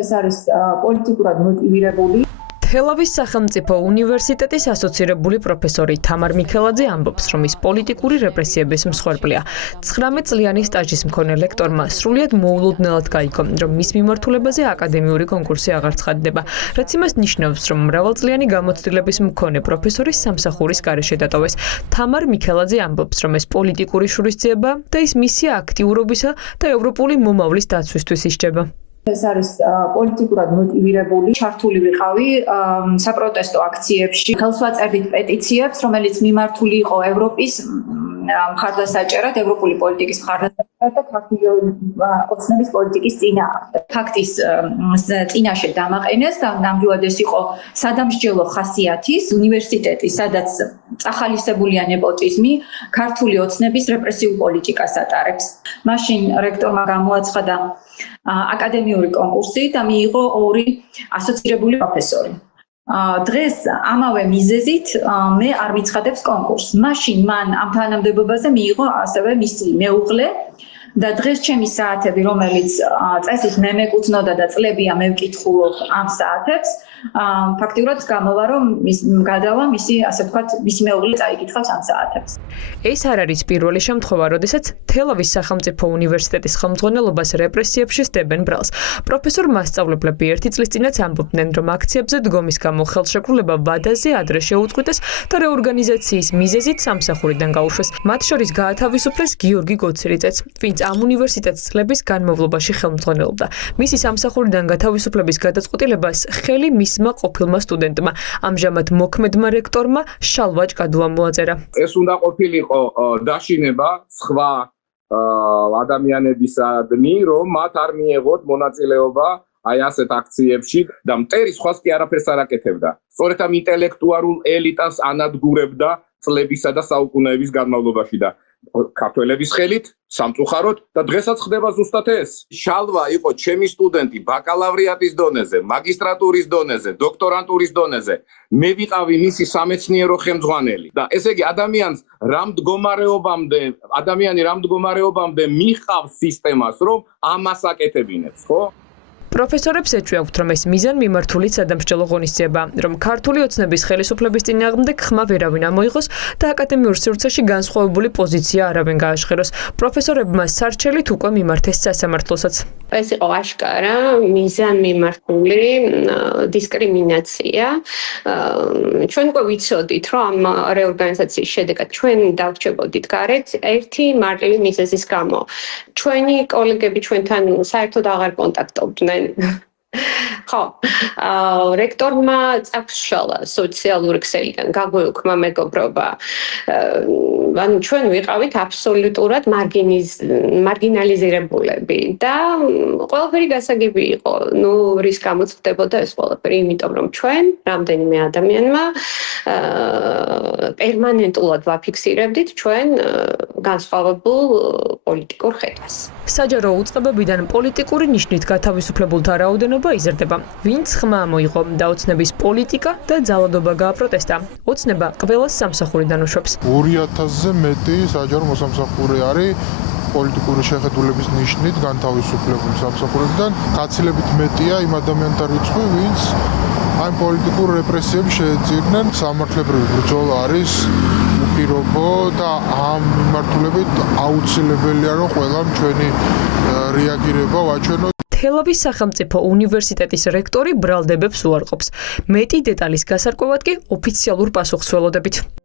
ეს არის პოლიტიკურად მოტივირებული. თელავის სახელმწიფო უნივერსიტეტის ასოცირებული პროფესორი თამარ მიქელაძე ამბობს, რომ ის პოლიტიკური რეპრესიების მსხვერპლია. 19 წლიანი სტაჟის მქონე ლექტორმა სრულიად მოულოდნელად გაიგო, რომ მის მიმართულებაზე აკადემიური კონკურსი აღარ ცხადდება, რაც იმას ნიშნავს, რომ მრავალწლიანი გამოცდილების მქონე პროფესორის სამსახურის გარეშე დატოვეს. თამარ მიქელაძე ამბობს, რომ ეს პოლიტიკური შურისძიება და ის მისია აქტიურობისა და ევროპული მომავლის დაცვისთვის ისჯება. ეს არის პოლიტიკურად მოტივირებული. ჩართული ვიყავი საპროტესტო აქციებში. ხელს ვაწერდით პეტიციებს, რომელიც მიმართული იყო ევროპის მხარდასაჭერად, ევროპული პოლიტიკის მხარდასაჭერად და ქართული ოცნების პოლიტიკის წინააღმდეგ. ფაქტის წინაშე დამაყენეს და ნამდვილად ეს იყო სადამსჯელო ხასიათის უნივერსიტეტი, სადაც წახალისებულია ნეპოტიზმი, ქართული ოცნების რეპრესიულ პოლიტიკას ატარებს. მაშინ რექტორმა გამოაცხადა აკადემიური კონკურსი და მიიღო 2 ასოცირებული პროფესორი. დღეს ამავე მიზეზით მე არ მიცხადებს კონკურსს. მაშინ მან ამ თანამდებობაზე მიიღო ასევე მისი მეუღლე და დღეს ჩემი საათები, რომელიც წესით მე მეკუთვნოდა და წლებია მე ვკითხულობ ამ საათებს, ფაქტიურად გამოვა, რომ გადავა მისი, ასე ვთქვათ, მისი მეუღლე წაიკითხავს ამ საათებს. ეს არ არის პირველი შემთხვევა, როდესაც თელავის სახელმწიფო უნივერსიტეტის ხელმძღვანელობას რეპრესიებში სდებენ ბრალს. პროფესორ მასწავლებლები ერთი წლის წინაც ამბობდნენ, რომ აქციებზე დგომის გამო ხელშეკრულება ვადაზე ადრე შეუწყვიტეს და რეორგანიზაციის მიზეზით სამსახურიდან გაუშვეს. მათ შორის გაათავისუფლეს გიორგი გოცირიძეც, ვინც ამ უნივერსიტეტს წლების განმავლობაში ხელმძღვანელობდა. მისი სამსახურიდან გათავისუფლების გადაწყვეტილებას ხელი მისმა ყოფილმა სტუდენტმა, ამჟამად მოქმედმა რექტორმა შალვა ჭკადუამ მოაწერა. ეს უნდა ყოფილიყო დაშინება სხვა ადამიანებისადმი, რომ მათ არ მიეღოთ მონაწილეობა აი ასეთ აქციებში და მტერი სხვას კი არაფერს არ აკეთებდა. სწორედ ამ ინტელექტუალურ ელიტას ანადგურებდა წლებისა და საუკუნეების განმავლობაში და ქართველების ხელით, სამწუხაროდ და დღესაც ხდება ზუსტად ეს. შალვა იყო ჩემი სტუდენტი ბაკალავრიატის დონეზე, მაგისტრატურის დონეზე, დოქტორანტურის დონეზე. მე ვიყავი მისი სამეცნიერო ხელმძღვანელი და ესე იგი ადამიანი რამ მდგომარეობამდე მიყავს სისტემას, რომ ამას აკეთებინებს, ხო? პროფესორებს ეჩვეავთ, რომ ეს მიზანმიმართული სადამსჯელო ღონისძიება, რომ ქართული ოცნების ხელისუფლების წინააღმდეგ ხმა ვერავინ ამოიღოს და აკადემიურ სივრცეში განსხვავებული პოზიცია არავინ გააშხეროს. პროფესორებმა სარჩელით უკვე მიმართეს სასამართლოსაც. ეს იყო აშკარა მიზანმიმართული დისკრიმინაცია. ჩვენ უკვე ვიცოდით, რომ ამ რეორგანიზაციის შედეგად ჩვენ დავრჩებოდით გარეთ ერთი მარტივი მიზეზის გამო. ჩვენი კოლეგები ჩვენთან საერთოდ აღარ კონტაქტობდნენ. ხო, რექტორმა წაგვშალა სოციალური ქსელიდან, გაგვეუქმა მეგობრობა. ანუ ჩვენ ვიყავით აბსოლუტურად მარგინალიზირებულები და ყველაფერი გასაგები იყო. ნუ რის გამოც ხდებოდა ეს ყველაფერი, იმიტომ რომ ჩვენ რამდენიმე ადამიანმა პერმანენტულად ვაფიქსირებდით ჩვენ განსხვავებულ პოლიტიკურ ხედვას. საჯარო უწყებებიდან პოლიტიკური ნიშნით გათავისუფლებულთა რაოდენობა იზრდება. ვინც ხმა მოიღო და ოცნების პოლიტიკა და ძალადობა გააპროტესტა. ოცნება ყველას სამსახურიდან უშვებს. 2000-ზე მეტი საჯარო მოსამსახურე არის პოლიტიკური შეხედულების ნიშნით განთავისუფლებული სამსახურებიდან. გაცილებით მეტია იმ ადამიანთა რიცხვი, ვინც ამ პოლიტიკურ რეპრესიებს შეეწირნენ. სამართლებრივი ბრძოლა არის უპირობო და ამ მიმართულებით აუცილებელია, რომ ყველამ ჩვენი რეაგირება ვაჩვენოთ. თელავის სახელმწიფო უნივერსიტეტის რექტორი ბრალდებებს უარყოფს. მეტი დეტალის გასარკვევად კი ოფიციალურ პასუხს ველოდებით.